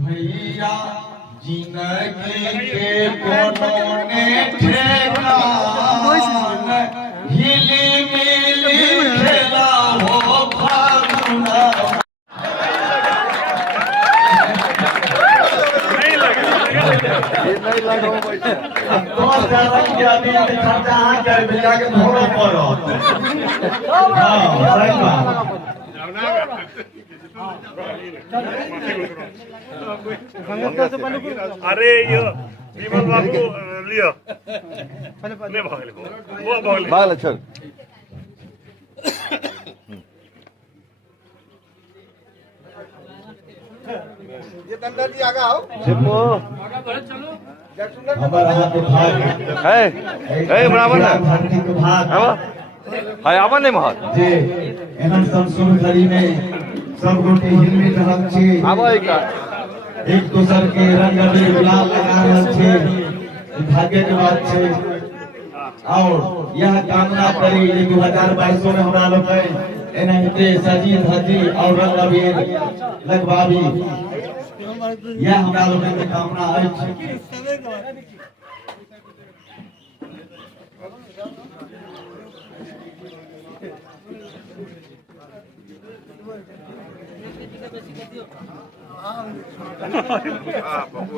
भैया जिंदगी के कोनों ने ठेकान हिली मिली खेला हो फागुना। नहीं लगा बहुत ज्यादा क्या भी खर्चा कर भैया के थोड़ा पड़ो। हाँ सही बात। अरे ये विमल बाबू लियो ले भागले वो भागले चल ये दंडा जी आगा आओ चिप्पो हमारा हाथ भाग है बराबर है धरती के भाग है आवन नहीं महत जे एहन संसुर घड़ी में सब गोटे हिलमी रहल छी आबै का एक दूसर के रंग अबीर गुलाल लगा रहल छी भाग्य के बात छै। और यह कामना करी जे 2022 में हमरा लोग एनाहिते सजी धजी और रंग अबीर लगवाबी यह हमरा लोग के कामना अछि।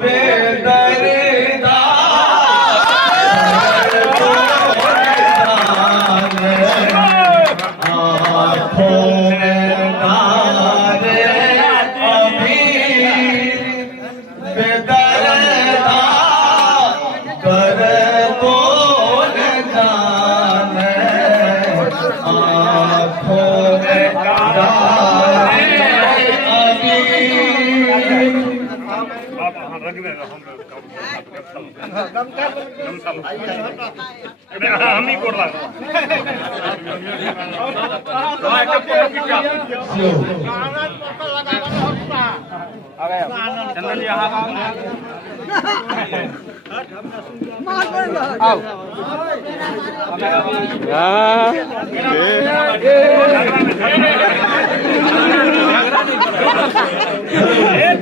बेदर्दा हम ही कोड लाग चंदन जी यहाँ आओ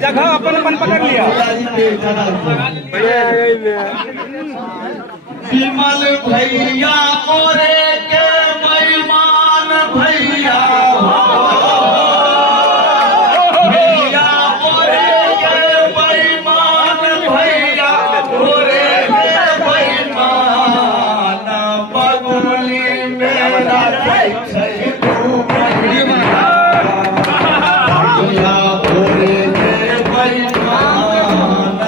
जगह अपन अपन पकड़ लिया। विमल भैया मोरे के मेहमान भैया भैया मोरे के मेहमान भैया मोरे के मेहमान बबुली मेरा छै तू भैया भैया मोरे के मेहमान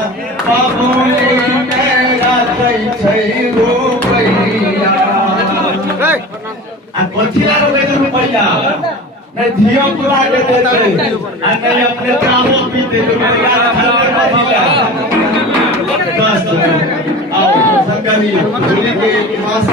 बबुली मेरा छै बचिया रुपया नहीं धियो पुरा के देते नहीं अपने चावल पीते तो आओ संगरी के पास